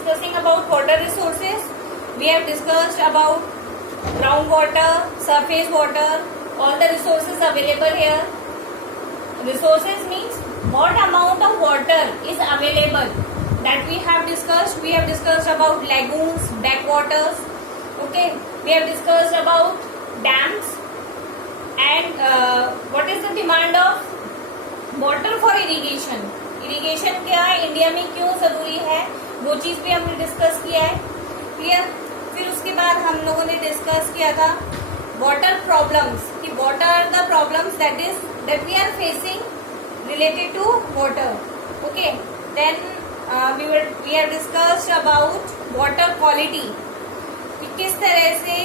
discussing about water resources. We have discussed about groundwater, surface water, all the resources available here. Resources means what amount of water is available, that we have discussed. We have discussed about lagoons, backwaters. Okay, we have discussed about dams and what is the demand of water for irrigation. Irrigation क्या है, India में क्यों जरूरी है, वो चीज भी हमने डिस्कस किया है. क्लियर. फिर उसके बाद हम लोगों ने डिस्कस किया था वाटर प्रॉब्लम्स, कि what are the problems that we are facing related to water. Okay. Then we have discussed about water quality, कि किस तरह से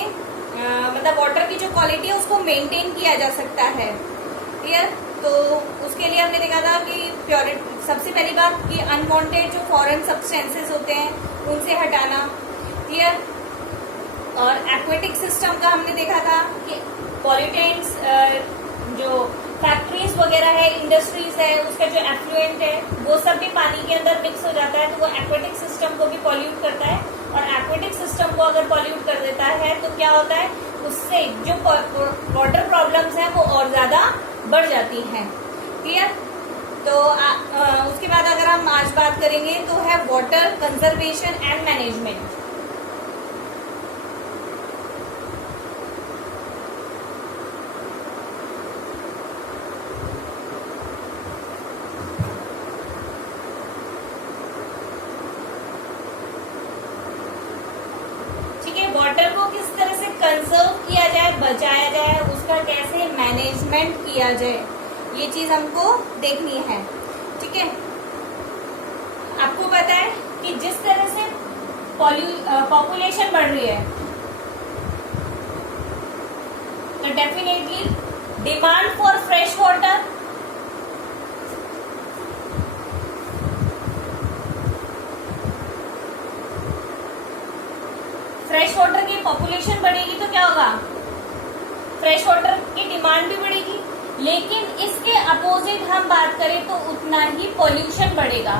मतलब वाटर की जो क्वालिटी है उसको मेंटेन किया जा सकता है. क्लियर. तो उसके लिए हमने देखा था कि प्योरिटी, सबसे पहली बात कि अनवांटेड जो फॉरेन सब्सटेंसेस होते हैं उनसे हटाना. क्लियर. और एक्वेटिक सिस्टम का हमने देखा था कि पॉल्यूटेंट्स, जो फैक्ट्रीज वगैरह है, इंडस्ट्रीज है, उसका जो एफ्लुएंट है वो सब भी पानी के अंदर मिक्स हो जाता है, तो वो एक्वेटिक सिस्टम को भी पॉल्यूट करता है. और एक्वेटिक सिस्टम को अगर पॉल्यूट कर देता है तो क्या होता है, उससे जो वाटर प्रॉब्लम्स हैं वो और ज्यादा बढ़ जाती हैं. क्लियर. तो उसके बाद अगर हम आज बात करेंगे तो है वाटर कंजर्वेशन एंड मैनेजमेंट. ठीक है. वाटर को किस तरह से कंजर्व किया जाए, बचाया जाए, उसका कैसे मैनेजमेंट किया जाए, ये चीज हमको देखनी है. ठीक है. आपको पता है कि जिस तरह से पॉपुलेशन बढ़ रही है तो definitely demand for fresh water, fresh water की पॉपुलेशन बढ़ेगी तो क्या होगा, फ्रेश वाटर की डिमांड भी बढ़ेगी. लेकिन इसके अपोजिट हम बात करें तो उतना ही पॉल्यूशन बढ़ेगा.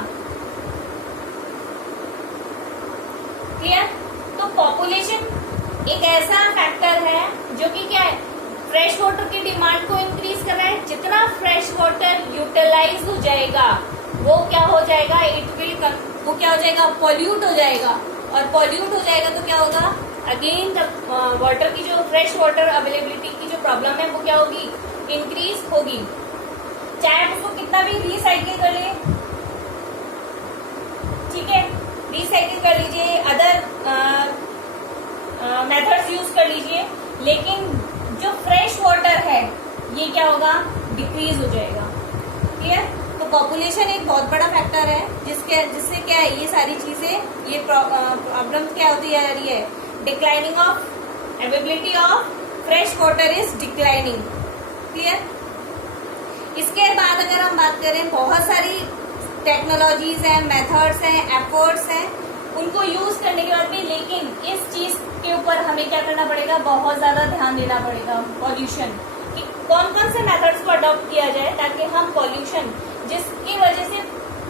क्लियर. तो पॉपुलेशन एक ऐसा फैक्टर है जो कि क्या है, फ्रेश वाटर की डिमांड को इंक्रीज कर रहा है. जितना फ्रेश वाटर यूटिलाइज हो जाएगा वो क्या हो जाएगा, वो क्या हो जाएगा, पॉल्यूट हो जाएगा. और पॉल्यूट हो जाएगा तो क्या होगा, अगेन वाटर की जो फ्रेश वाटर अवेलेबिलिटी की जो प्रॉब्लम है वो क्या होगी, इंक्रीज होगी. चाहे आप उसको कितना भी रिसाइकिल कर लिए. ठीक है. रिसाइकिल कर लीजिए, अदर मेथड्स यूज कर लीजिए, लेकिन जो फ्रेश वाटर है ये क्या होगा, डिक्रीज हो जाएगा. क्लियर. तो पॉपुलेशन एक बहुत बड़ा फैक्टर है जिससे क्या है, ये सारी चीजें, ये प्रॉब्लम क्या होती जा रही है, declining of availability of fresh water is declining. Clear. इसके बाद अगर हम बात करें, बहुत सारी टेक्नोलॉजीज हैं, मेथड्स हैं, एफर्ट्स हैं, उनको यूज करने के बाद भी, लेकिन इस चीज के ऊपर हमें क्या करना पड़ेगा, बहुत ज्यादा ध्यान देना पड़ेगा. पॉल्यूशन कि कौन कौन से मेथड्स को अडॉप्ट किया जाए ताकि हम पॉल्यूशन, जिसकी वजह से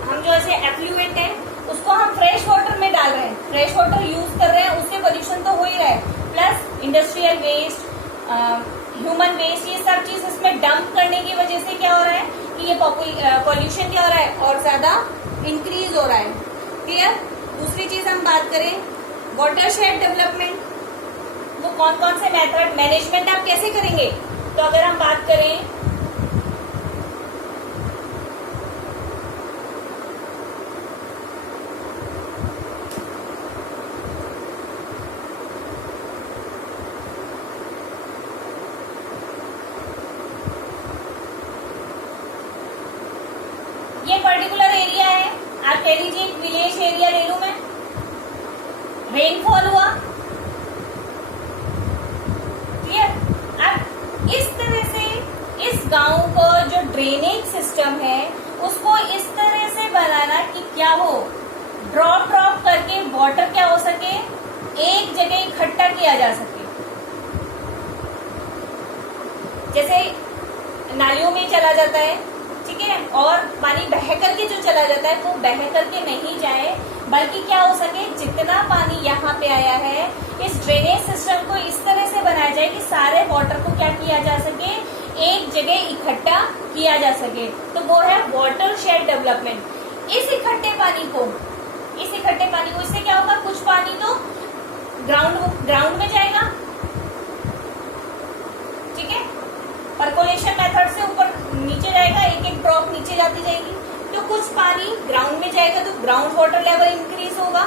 हम जो ऐसे एफ्लुएंट है उसको हम फ्रेश वाटर में डाल रहे हैं, फ्रेश वाटर यूज कर रहे हैं, उससे पॉल्यूशन तो हो ही रहा है. Plus industrial waste, human waste, ये सब चीज इसमें डंप करने की वजह से क्या हो रहा है कि ये पॉल्यूशन क्या हो रहा है, और ज्यादा इंक्रीज हो रहा है. क्लियर. दूसरी चीज हम बात करें वाटरशेड डेवलपमेंट, वो कौन कौन से मेथड, मैनेजमेंट आप कैसे करेंगे. तो अगर हम बात करें ये पर्टिकुलर एरिया है, आप कह लीजिए एक विलेज एरिया ले लूं मैं, रेनफॉल हुआ. क्लियर. अब इस तरह से इस गांव को जो ड्रेनेज सिस्टम है उसको इस तरह से बनाना कि क्या हो, ड्रॉप ड्रॉप करके वाटर क्या हो सके, एक जगह इकट्ठा किया जा सके. जैसे नालियों में चला जाता है, ठीक है, और पानी बह करके जो चला जाता है वो बह करके नहीं जाए बल्कि क्या हो सके, जितना पानी यहाँ पे आया है इस ड्रेनेज सिस्टम को इस तरह से बनाया जाए कि सारे वाटर को क्या किया जा सके, एक जगह इकट्ठा किया जा सके। तो वो है वाटर शेड डेवलपमेंट। इस इकट्ठे पानी को इससे क्या होगा, कुछ पानी तो ग्राउंड में जाएगा, ठीक है, परकोलेशन मेथड से ऊपर नीचे जाएगा, एक एक ड्रॉप नीचे जाती जाएगी। तो कुछ पानी ग्राउंड में जाएगा तो ग्राउंड वाटर लेवल इंक्रीज होगा।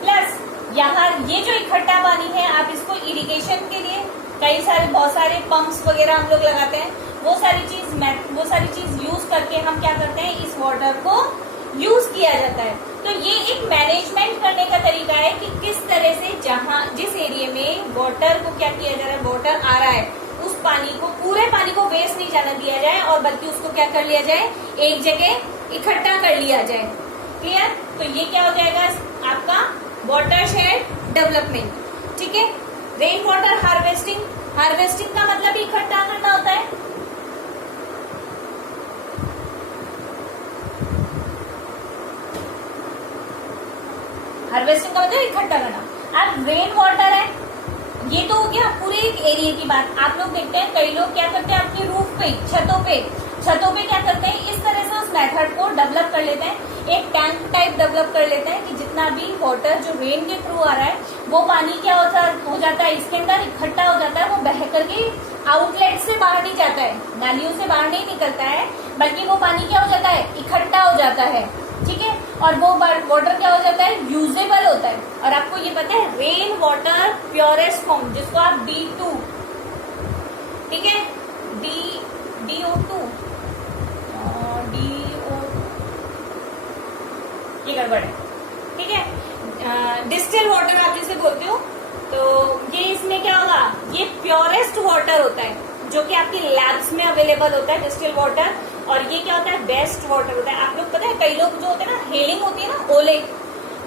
प्लस यहाँ ये जो इकट्ठा पानी है आप इसको इरिगेशन के लिए बहुत सारे पंप्स वगैरह हम लोग लगाते हैं, वो सारी चीज यूज करके हम क्या करते हैं, इस वाटर को यूज किया जाता है। तो ये एक मैनेजमेंट करने का तरीका है कि किस तरह से जिस एरिया में वाटर को क्या किया जा रहा है, वाटर आ रहा है, उस पानी को, पूरे पानी को वेस्ट नहीं जाने दिया जाए और बल्कि उसको क्या कर लिया जाए, एक जगह इकट्ठा कर लिया जाए। क्लियर? तो ये क्या हो जाएगा आपका वाटर शेड डेवलपमेंट, ठीक है। रेन वाटर हार्वेस्टिंग का मतलब इकट्ठा करना होता है। हार्वेस्टिंग का मतलब इकट्ठा करना। अब रेन वाटर है, ये तो हो गया पूरे एक एरिया की बात। आप लोग देखते हैं कई लोग क्या करते हैं, अपनी रूफ पे, छतों पे क्या करते हैं, इस तरह से उस मेथड को डेवलप कर लेते हैं, एक टैंक टाइप डेवलप कर लेते हैं कि जितना भी वाटर जो रेन के थ्रू आ रहा है वो पानी क्या हो जाता है, इसके अंदर इकट्ठा हो जाता है, वो बह करके आउटलेट से बाहर नहीं जाता है, नालियों से बाहर नहीं निकलता है, बल्कि वो पानी क्या हो जाता है, इकट्ठा हो जाता है, ठीक है। और वो वाटर क्या हो जाता है, यूजेबल होता है। और आपको ये पता है रेन वाटर प्योरेस्ट फॉर्म, जिसको आप D2, ठीक है, DO2 ये गड़बड़ है, ठीक है, डिस्टिल वाटर आप जिसे बोलते हो। तो ये इसमें क्या होगा, ये प्योरेस्ट वाटर होता है जो कि आपकी लैब्स में अवेलेबल होता है, डिस्टिल वाटर। और ये क्या होता है, बेस्ट वाटर होता है। आप लोग पता है कई लोग जो होते हैं ना, हेलिंग होती है ना, ओले,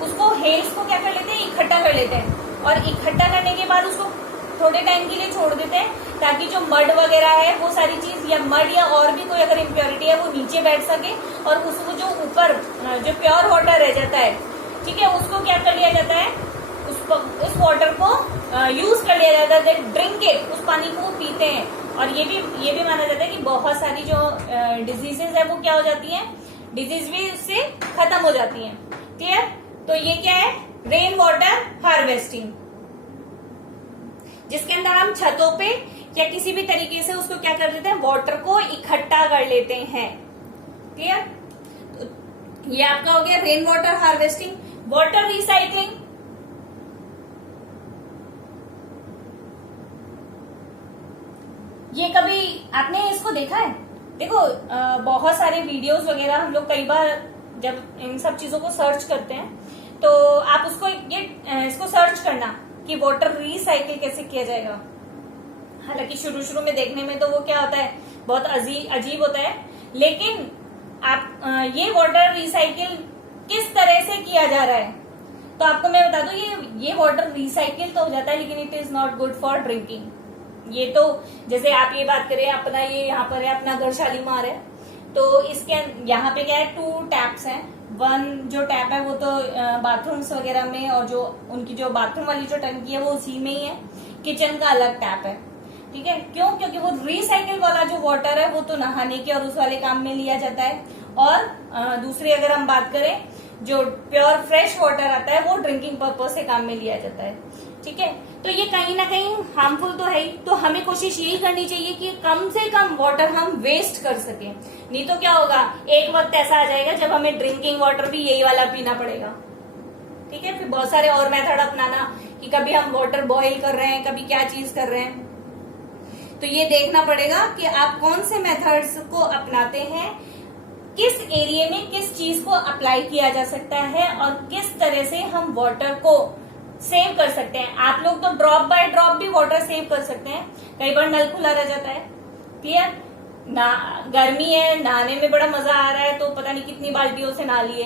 उसको हेल्स को क्या कर लेते हैं, इकट्ठा कर लेते हैं और इकट्ठा करने के बाद उसको थोड़े टाइम के लिए छोड़ देते हैं ताकि जो मड वगैरह है वो सारी चीज, या मड या और भी कोई अगर इम्प्योरिटी है वो नीचे बैठ सके और उसको जो ऊपर जो प्योर वाटर रह जाता है, ठीक है, उसको क्या कर लिया जाता है, उस वाटर को यूज कर लिया जाता है, ड्रिंक इट, उस पानी को वो पीते हैं। और ये भी माना जाता है कि बहुत सारी जो डिजीजेज है वो क्या हो जाती हैं, डिजीज भी उससे खत्म हो जाती हैं। क्लियर? तो ये क्या है, रेन वाटर हार्वेस्टिंग, जिसके अंदर हम छतों पे या किसी भी तरीके से उसको क्या कर देते हैं, वाटर को इकट्ठा कर लेते हैं। क्लियर? तो ये आपका हो गया rain water harvesting. Water recycling, ये कभी आपने इसको देखा है? देखो बहुत सारे वीडियोस वगैरह हम लोग कई बार जब इन सब चीजों को सर्च करते हैं तो आप उसको इसको सर्च करना कि वाटर रिसाइकिल कैसे किया जाएगा। हालांकि शुरू में देखने में तो वो क्या होता है, बहुत अजीब होता है, लेकिन आप ये वाटर रिसाइकिल किस तरह से किया जा रहा है तो आपको मैं बता दूं, ये वाटर रिसाइकिल तो हो जाता है लेकिन it is not good for drinking. ये तो जैसे आप ये बात करें, अपना ये यहाँ पर है, अपना घर शालीमार है, तो इसके यहाँ पे क्या है, 2 टैप्स हैं। वन जो टैप है वो तो बाथरूम्स वगैरह में, और जो उनकी जो बाथरूम वाली जो टंकी है वो उसी में ही है। किचन का अलग टैप है, ठीक है। क्यों? क्योंकि वो रिसाइकिल वाला जो वाटर है वो तो नहाने के और उस वाले काम में लिया जाता है, और दूसरी अगर हम बात करें जो प्योर फ्रेश वाटर आता है वो ड्रिंकिंग पर्पज से काम में लिया जाता है, ठीक है। तो ये कहीं ना कहीं हार्मफुल तो है ही, तो हमें कोशिश यही करनी चाहिए कि कम से कम वाटर हम वेस्ट कर सकें। नहीं तो क्या होगा, एक वक्त ऐसा आ जाएगा जब हमें ड्रिंकिंग वाटर भी यही वाला पीना पड़ेगा, ठीक है। फिर बहुत सारे और मेथड अपनाना कि कभी हम वाटर बॉईल कर रहे हैं, कभी क्या चीज कर रहे हैं, तो ये देखना पड़ेगा कि आप कौन से मेथड्स को अपनाते हैं, किस एरिया में किस चीज को अप्लाई किया जा सकता है और किस तरह से हम वाटर को सेव कर सकते हैं। आप लोग तो ड्रॉप बाय ड्रॉप भी वाटर सेव कर सकते हैं। कई बार नल खुला रह जाता है, क्लियर ना, गर्मी है, नहाने में बड़ा मजा आ रहा है तो पता नहीं कितनी बाल्टियों से नहा लिए,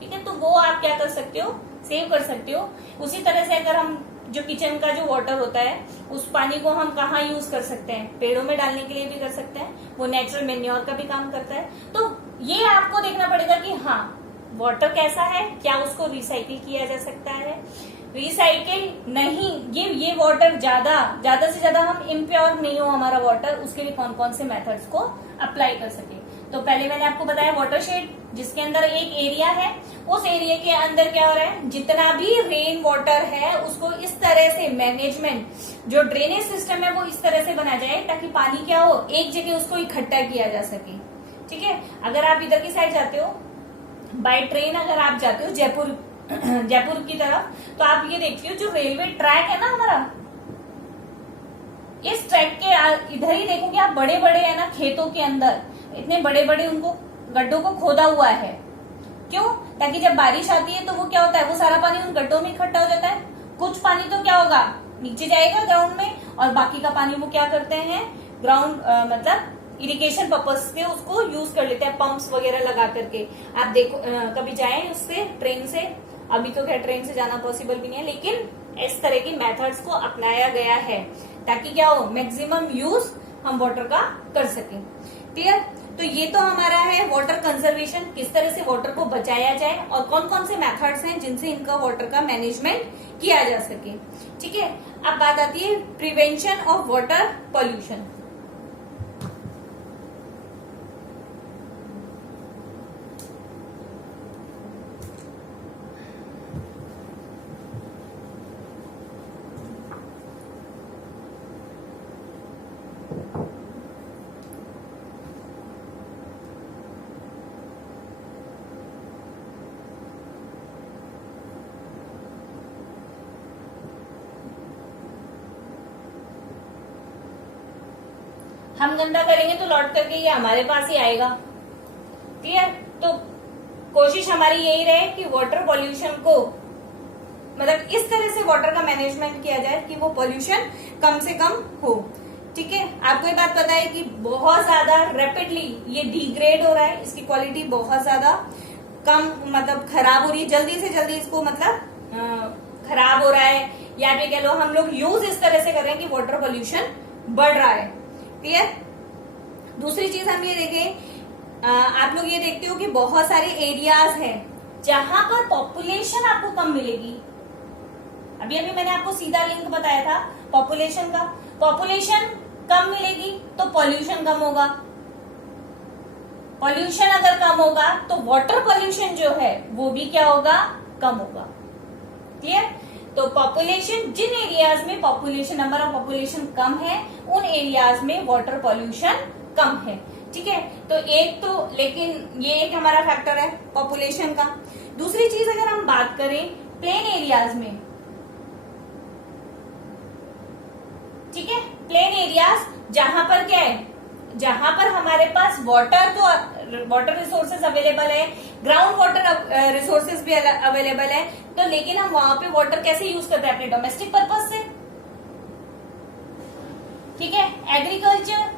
ठीक है, तो वो आप क्या कर सकते हो, सेव कर सकते हो। उसी तरह से अगर हम जो किचन का जो वाटर होता है उस पानी को हम कहाँ यूज कर सकते हैं, पेड़ों में डालने के लिए भी कर सकते हैं, वो नेचुरल मेन्योर का भी काम करता है। तो ये आपको देखना पड़ेगा कि हाँ वाटर कैसा है, क्या उसको रिसाइकिल किया जा सकता है, रिसाइकिल नहीं, ये वाटर ज्यादा से ज्यादा हम इम्प्योर नहीं हो हमारा वाटर, उसके लिए कौन कौन से मेथड्स को अप्लाई कर सके। तो पहले मैंने आपको बताया वाटरशेड, जिसके अंदर एक एरिया है, उस एरिया के अंदर क्या हो रहा है, जितना भी रेन वाटर है उसको इस तरह से मैनेजमेंट, जो ड्रेनेज सिस्टम है वो इस तरह से बना जाए ताकि पानी क्या हो, एक जगह उसको इकट्ठा किया जा सके। ठीक है, अगर आप इधर की साइड जाते हो बाय ट्रेन, अगर आप जाते हो जयपुर की तरफ, तो आप ये देखते हो जो रेलवे ट्रैक है ना हमारा, इस ट्रैक के इधर ही देखोगे आप, बड़े बड़े है ना खेतों के अंदर इतने बड़े बड़े उनको गड्ढों को खोदा हुआ है। क्यों? ताकि जब बारिश आती है तो वो क्या होता है, वो सारा पानी उन गड्ढों में इकट्ठा हो जाता है। कुछ पानी तो क्या होगा, नीचे जाएगा ग्राउंड में, और बाकी का पानी वो क्या करते हैं, ग्राउंड मतलब इरिगेशन पर्पज से उसको यूज कर लेते हैं, पंप्स वगैरह लगा करके। आप देखो कभी जाए उससे ट्रेन से, अभी तो क्या ट्रेन से जाना पॉसिबल भी नहीं है, लेकिन इस तरह की मेथड्स को अपनाया गया है ताकि क्या हो, मैक्सिमम यूज हम वाटर का कर सकें। क्लियर? तो ये तो हमारा है वाटर कंजर्वेशन, किस तरह से वाटर को बचाया जाए और कौन कौन से मेथड्स हैं जिनसे इनका वाटर का मैनेजमेंट किया जा सके। ठीक है, अब बात आती है प्रिवेंशन ऑफ वाटर पॉल्यूशन। हम गंदा करेंगे तो लौट करके ये हमारे पास ही आएगा। क्लियर? तो कोशिश हमारी यही रहे कि वाटर पॉल्यूशन को, मतलब इस तरह से वाटर का मैनेजमेंट किया जाए कि वो पॉल्यूशन कम से कम हो। ठीक है, आपको ये बात पता है कि बहुत ज्यादा रैपिडली ये डिग्रेड हो रहा है, इसकी क्वालिटी बहुत ज्यादा कम, मतलब खराब हो रही है, जल्दी से जल्दी इसको मतलब खराब हो रहा है, या फिर कह लो हम लोग यूज इस तरह से कर रहे हैं कि वाटर पॉल्यूशन बढ़ रहा है। क्लियर? दूसरी चीज हम ये देखें, आप लोग ये देखते हो कि बहुत सारे एरियाज हैं जहां पर पॉपुलेशन आपको कम मिलेगी। अभी अभी मैंने आपको सीधा लिंक बताया था पॉपुलेशन का, पॉपुलेशन कम मिलेगी तो पॉल्यूशन कम होगा, पॉल्यूशन अगर कम होगा तो वाटर पॉल्यूशन जो है वो भी क्या होगा, कम होगा। क्लियर? तो पॉपुलेशन, जिन एरियाज में पॉपुलेशन, नंबर ऑफ पॉपुलेशन कम है, उन एरियाज में वाटर पॉल्यूशन कम है। ठीक है, तो एक तो, लेकिन ये एक हमारा फैक्टर है पॉपुलेशन का। दूसरी चीज अगर हम बात करें प्लेन एरियाज में, ठीक है, प्लेन एरियाज जहां पर क्या है, जहां पर हमारे पास वाटर, तो वाटर रिसोर्सेज अवेलेबल है, ग्राउंड वाटर रिसोर्सेज भी अवेलेबल है, तो लेकिन हम वहां पे वाटर कैसे यूज करते हैं, अपने डोमेस्टिक पर्पज से। ठीक है, एग्रीकल्चर,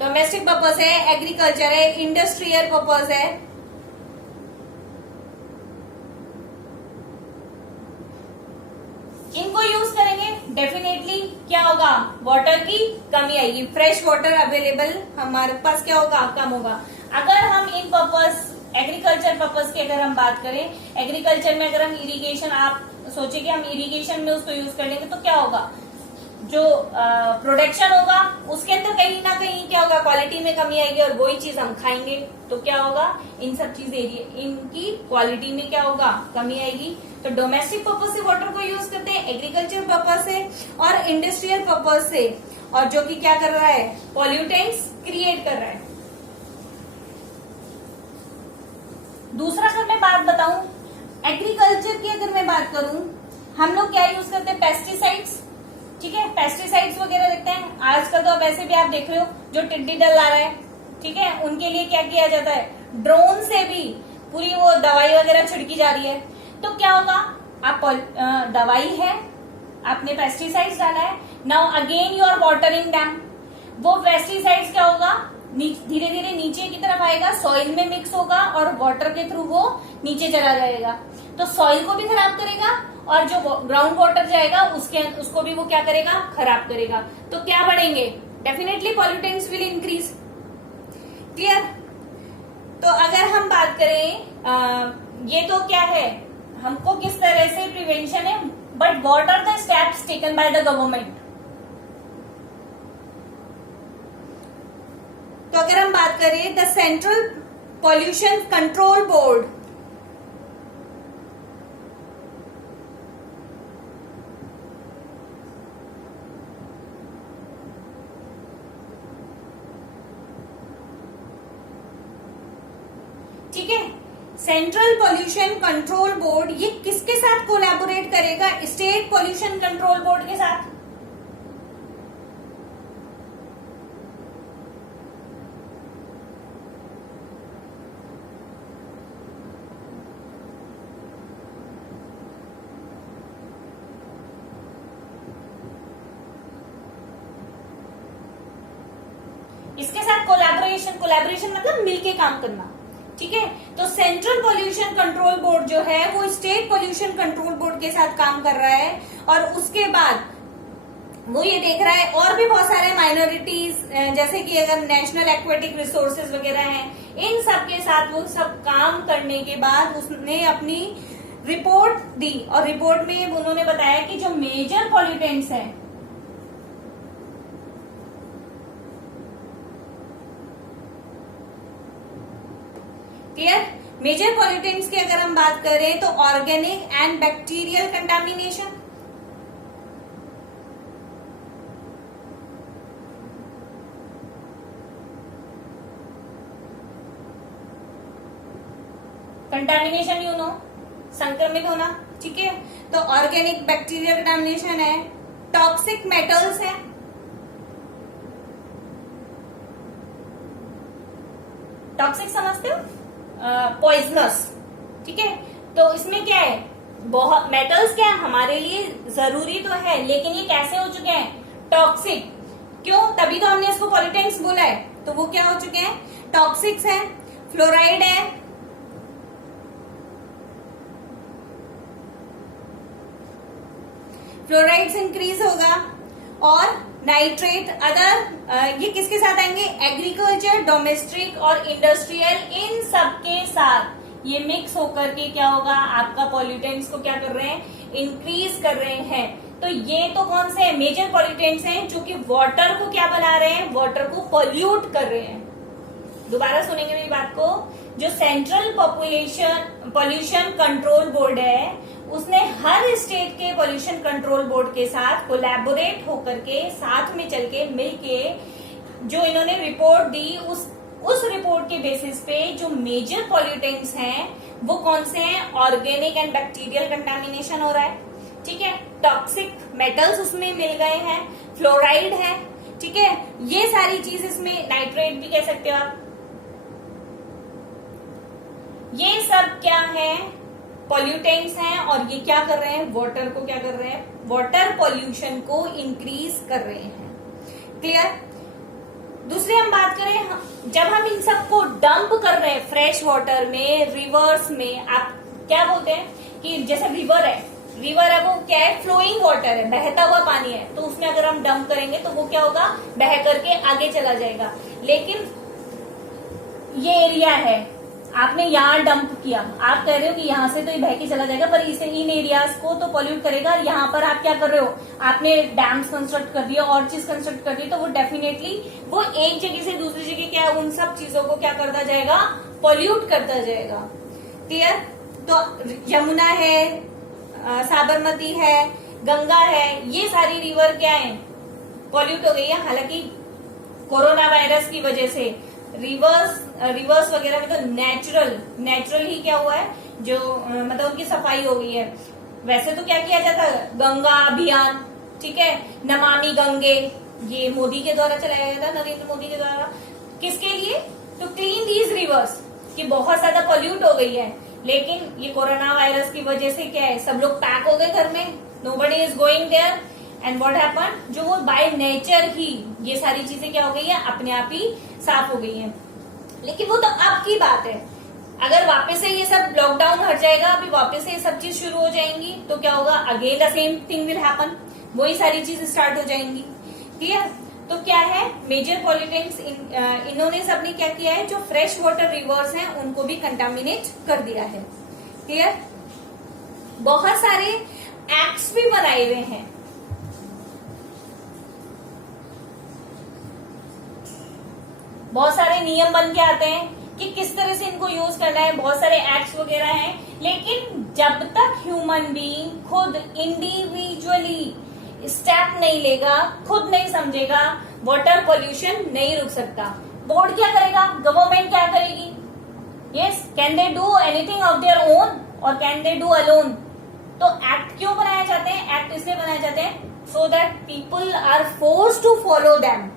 डोमेस्टिक पर्पज है, एग्रीकल्चर है, इंडस्ट्रियल पर्पज है, इनको यूज करेंगे, डेफिनेटली क्या होगा, वाटर की कमी आएगी, फ्रेश वाटर अवेलेबल हमारे पास क्या होगा, कम होगा। अगर हम इन पर्पज, एग्रीकल्चर पर्पज की अगर हम बात करें, एग्रीकल्चर में अगर हम इरिगेशन, आप सोचे कि हम इरिगेशन में उसको यूज कर लेंगे तो क्या होगा, जो प्रोडक्शन होगा उसके अंदर कहीं ना कहीं क्या होगा, क्वालिटी में कमी आएगी, और वही चीज हम खाएंगे तो क्या होगा, इन सब चीज इनकी क्वालिटी में क्या होगा, कमी आएगी। तो डोमेस्टिक पर्पज से वाटर को यूज करते हैं, एग्रीकल्चर पर्पज से और इंडस्ट्रियल पर्पज से, और जो कि क्या कर रहा है, पॉल्यूटेंट्स क्रिएट कर रहा है। दूसरा अगर मैं बात बताऊं, एग्रीकल्चर की अगर मैं बात करूं, हम लोग क्या यूज करते हैं, पेस्टिसाइड्स। ठीक है, पेस्टिसाइड्स वगैरह देखते हैं आजकल, तो अब ऐसे भी आप देख रहे हो जो टिड्डी दल आ रहा है, ठीक है, उनके लिए क्या किया जाता है, ड्रोन से भी पूरी वो दवाई वगैरह छिड़की जा रही है। तो क्या होगा, आप दवाई है, आपने पेस्टिसाइड्स डाला है, now again you are watering them, वो पेस्टिसाइड्स क्या होगा, धीरे धीरे नीचे की तरफ आएगा, सॉइल में मिक्स होगा और वाटर के थ्रू वो नीचे चला जाएगा, तो सॉइल को भी खराब करेगा, और जो ग्राउंड वाटर जाएगा उसको भी वो क्या करेगा, खराब करेगा। तो क्या बढ़ेंगे, definitely pollutants will increase. Clear? करें ये तो क्या है, हमको किस तरह से प्रिवेंशन है, but what are the steps taken by the government. तो अगर हम बात करें the central pollution control board, ठीक है, सेंट्रल पॉल्यूशन कंट्रोल बोर्ड ये किसके साथ कोलैबोरेट करेगा, स्टेट पॉल्यूशन कंट्रोल बोर्ड के साथ। इसके साथ कोलैबोरेशन मतलब मिलके काम करना, ठीक है। तो सेंट्रल पॉल्यूशन कंट्रोल बोर्ड जो है वो स्टेट पॉल्यूशन कंट्रोल बोर्ड के साथ काम कर रहा है, और उसके बाद वो ये देख रहा है और भी बहुत सारे माइनॉरिटीज जैसे कि अगर नेशनल एक्वेटिक रिसोर्सेज वगैरह हैं, इन सब के साथ वो सब काम करने के बाद उसने अपनी रिपोर्ट दी, और रिपोर्ट में उन्होंने बताया कि जो मेजर पॉल्यूटेंट्स हैं, क्लियर, मेजर पॉल्यूटेंट्स की अगर हम बात करें तो organic and bacterial contamination, contamination you know संक्रमित होना, ठीक है। तो ऑर्गेनिक बैक्टीरियल कंटामिनेशन है, टॉक्सिक मेटल्स है, टॉक्सिक समझते हो, पॉइजनस, ठीक है। तो इसमें क्या है, बहुत मेटल्स क्या है हमारे लिए जरूरी तो है, लेकिन ये कैसे हो चुके हैं, टॉक्सिक, क्यों, तभी तो हमने इसको पॉल्यूटेंट्स बोला है, तो वो क्या हो चुके हैं, टॉक्सिक्स है, फ्लोराइड है, फ्लोराइड्स इंक्रीज होगा, और नाइट्रेट अदर ये किसके साथ आएंगे, एग्रीकल्चर, डोमेस्टिक और इंडस्ट्रियल, इन सब के साथ ये मिक्स होकर के क्या होगा, आपका पॉल्यूटेंट्स को क्या कर रहे हैं, इंक्रीज कर रहे हैं। तो ये तो कौन से मेजर पॉल्यूटेंट्स हैं जो कि वाटर को क्या बना रहे हैं, वाटर को पॉल्यूट कर रहे हैं। दोबारा सुनेंगे मेरी बात को, जो सेंट्रल पॉल्यूशन कंट्रोल बोर्ड है उसने हर स्टेट के पॉल्यूशन कंट्रोल बोर्ड के साथ कोलैबोरेट होकर के साथ में चल के मिलके जो इन्होंने रिपोर्ट दी, उस रिपोर्ट के बेसिस पे जो मेजर पॉल्यूटेंट्स हैं वो कौन से हैं, ऑर्गेनिक एंड बैक्टीरियल कंटामिनेशन हो रहा है, ठीक है, टॉक्सिक मेटल्स उसमें मिल गए हैं, फ्लोराइड है, ठीक है, ये सारी चीज, इसमें नाइट्रेट भी कह सकते हो आप, ये सब क्या है, पॉल्यूटेंट्स हैं, और ये क्या कर रहे हैं, वाटर को क्या कर रहे हैं, वाटर पॉल्यूशन को इंक्रीज कर रहे हैं, क्लियर। दूसरी हम बात करें, जब हम इन सबको डंप कर रहे हैं फ्रेश वाटर में, रिवर्स में, आप क्या बोलते हैं कि जैसे रिवर है वो क्या है, फ्लोइंग वाटर है, बहता हुआ पानी है, तो उसमें अगर हम डंप करेंगे तो वो क्या होगा, बह करके आगे चला जाएगा। लेकिन ये एरिया है, आपने यहाँ डंप किया, आप कह रहे हो कि यहाँ से तो ये बह के चला जाएगा, पर इसे इन एरियाज को तो पॉल्यूट करेगा। यहाँ पर आप क्या कर रहे हो, आपने डैम्स कंस्ट्रक्ट कर दिया और चीज कंस्ट्रक्ट कर दी, तो वो डेफिनेटली वो एक जगह से दूसरी जगह क्या, उन सब चीजों को क्या करता जाएगा, पॉल्यूट करता जाएगा, क्लियर। तो यमुना है, साबरमती है, गंगा है, ये सारी रिवर क्या है, पॉल्यूट हो गई है। हालांकि कोरोना वायरस की वजह से रिवर्स वगैरह में तो नेचुरल ही क्या हुआ है, जो मतलब उनकी सफाई हो गई है। वैसे तो क्या किया जाता है, गंगा अभियान, ठीक है, नमामि गंगे, ये मोदी के द्वारा चलाया गया था, नरेंद्र मोदी के द्वारा, किसके लिए, टू क्लीन दीज रिवर्स, कि बहुत ज्यादा पॉल्यूट हो गई है। लेकिन ये कोरोना वायरस की वजह से क्या है, सब लोग पैक हो गए घर में, nobody is going there, and what happen, जो वो बाय नेचर ही ये सारी चीजें क्या हो गई है, अपने आप ही साफ हो गई है। लेकिन वो तो अब की बात है, अगर वापस से ये सब लॉकडाउन हट जाएगा, अभी वापस से ये सब चीज शुरू हो जाएंगी, तो क्या होगा, again the same thing will happen, वही सारी चीज स्टार्ट हो जाएंगी, ठीक है। तो क्या है, मेजर पॉल्यूटेंट्स इन्होंने सबने क्या किया है, जो फ्रेश वाटर रिवर्स हैं उनको भी कंटामिनेट कर दिया है। क्लियर? बहुत सारे एक्ट्स भी बनाए हुए हैं। बहुत सारे नियम बन के आते हैं कि किस तरह से इनको यूज करना है, बहुत सारे एक्ट्स वगैरह हैं, लेकिन जब तक ह्यूमन बीइंग खुद इंडिविजुअली स्टेप नहीं लेगा, खुद नहीं समझेगा, वाटर पोल्यूशन नहीं रुक सकता। बोर्ड क्या करेगा, गवर्नमेंट क्या करेगी? Yes, can they do anything of their own और कैन दे डू अलोन? तो एक्ट क्यों बनाए जाते हैं? एक्ट इसलिए बनाए जाते हैं so that people are force to follow them.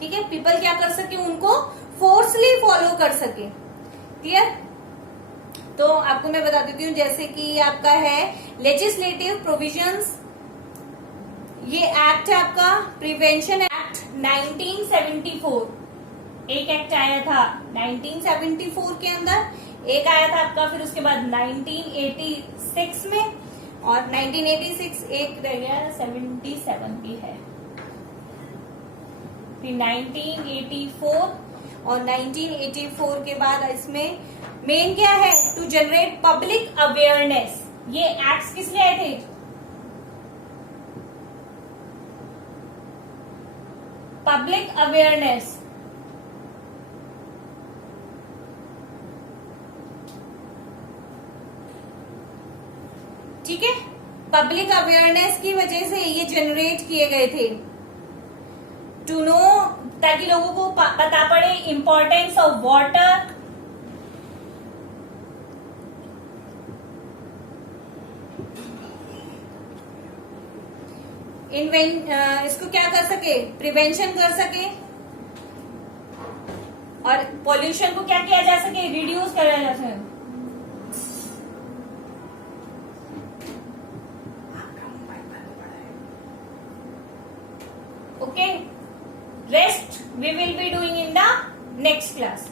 ठीक है, पीपल क्या कर सके, उनको फोर्सली फॉलो कर सके। क्लियर? तो आपको मैं बता देती हूँ, जैसे कि आपका है लेजिस्लेटिव प्रोविजंस, ये एक्ट है आपका प्रिवेंशन एक्ट 1974। एक एक्ट आया था 1974 के अंदर, एक आया था आपका फिर उसके बाद 1986 में, और 1986 एक रह गया, 77 भी है, फिर 1984 और 1984 के बाद इसमें मेन क्या है, टू जनरेट पब्लिक अवेयरनेस। ये एक्ट्स किस लिए आए थे? Public awareness. ठीक है, पब्लिक अवेयरनेस की वजह से ये जनरेट किए गए थे, टू नो, ताकि लोगों को पता पड़े इंपॉर्टेंस ऑफ वाटर, इसको क्या कर सके, प्रिवेंशन कर सके, और पॉल्यूशन को क्या किया जा सके, रिड्यूस करा जा सके। Okay, rest we will be doing in the next class.